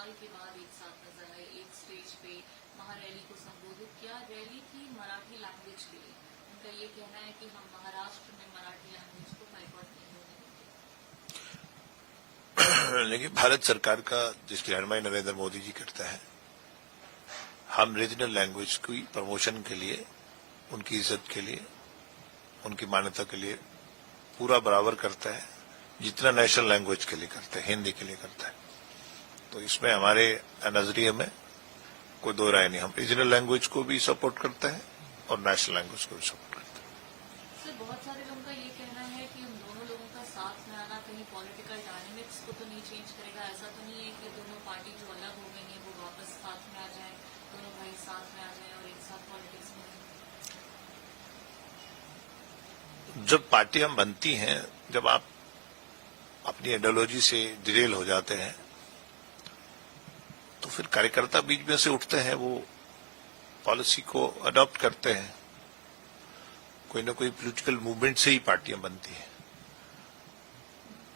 साल के बाद एक साथ नजर आए एक स्टेज पे महारैली को संबोधित किया। रैली थी मराठी लैंग्वेज के लिए। उनका ये कहना है कि हम महाराष्ट्र में मराठी लैंग्वेज को बाइकआउट नहीं होने देंगे। लेकिन भारत सरकार का जिसकी रहनुमाई नरेंद्र मोदी जी करता है, हम रीजनल लैंग्वेज की प्रमोशन के लिए, उनकी इज्जत के लिए, उनकी मान्यता के लिए पूरा बराबर करता है जितना नेशनल लैंग्वेज के लिए करते हैं, हिंदी के लिए करता है। तो इसमें हमारे नजरिए में कोई दो राय नहीं। हम रीजनल लैंग्वेज को भी सपोर्ट करते हैं और नेशनल लैंग्वेज को भी सपोर्ट करते हैं। सर, बहुत सारे लोगों का ये कहना है कि उन दोनों लोगों का साथ में आना कहीं पॉलिटिकल डायनेमिक्स को तो नहीं चेंज करेगा। ऐसा तो नहीं है कि दोनों पार्टी जो अलग हो गई है वो वापस साथ में आ जाए, दोनों भाई साथ में आ जाए और एक साथ पॉलिटिक्स में। जब पार्टियां बनती हैं, जब आप अपनी आइडियोलॉजी से डिरेल हो जाते हैं तो फिर कार्यकर्ता बीच में से उठते हैं, वो पॉलिसी को अडॉप्ट करते हैं। कोई ना कोई पॉलिटिकल मूवमेंट से ही पार्टियां बनती हैं।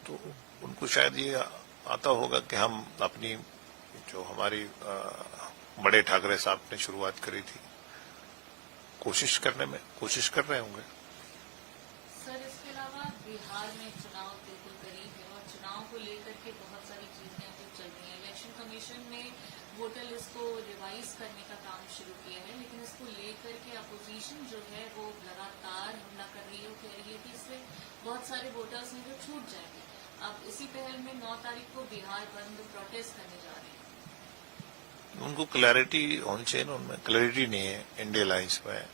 तो उनको शायद ये आता होगा कि हम अपनी जो हमारी बड़े ठाकरे साहब ने शुरुआत करी थी, कोशिश कर रहे होंगे। सर, इसके अलावा बिहार में चुनाव बिल्कुल करीब है और चुनाव को लेकर के बहुत सारी चीजें अभी चल रही हैं। इलेक्शन कमीशन ने वोटर लिस्ट को रिवाइज करने का काम शुरू किया है, लेकिन इसको लेकर के अपोजिशन जो है वो लगातार हमला कर रही है। वो कह रही है कि इससे बहुत सारे वोटर्स हैं जो छूट जाएंगे। अब इसी पहल में 9 तारीख को बिहार बंद प्रोटेस्ट करने जा रहे हैं। उनको क्लैरिटी होनी चाहिए ना, उनमें क्लैरिटी नहीं है इंडिया लाइन्स में।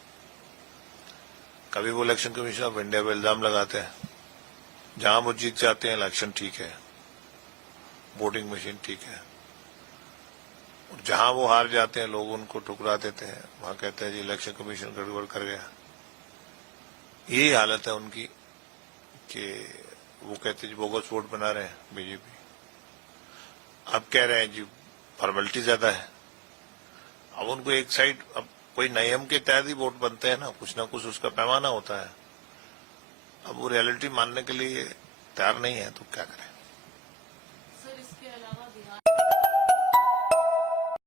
कभी वो इलेक्शन कमीशन ऑफ इंडिया पर इल्जाम लगाते हैं, जहां वो जीत जाते हैं इलेक्शन ठीक है, वोटिंग मशीन ठीक है, और जहां वो हार जाते हैं लोग उनको ठुकरा देते हैं, वहां कहते हैं जी इलेक्शन कमीशन गड़बड़ कर गया। यही हालत है उनकी कि वो कहते हैं जी बोगस वोट बना रहे हैं बीजेपी। अब कह रहे हैं जी फॉर्मेलिटी ज्यादा है। अब उनको एक साइड, अब कोई नियम के तहत ही वोट बनते हैं ना कुछ उसका पैमाना होता है। अब वो रियलिटी मानने के लिए तैयार नहीं है तो क्या करें।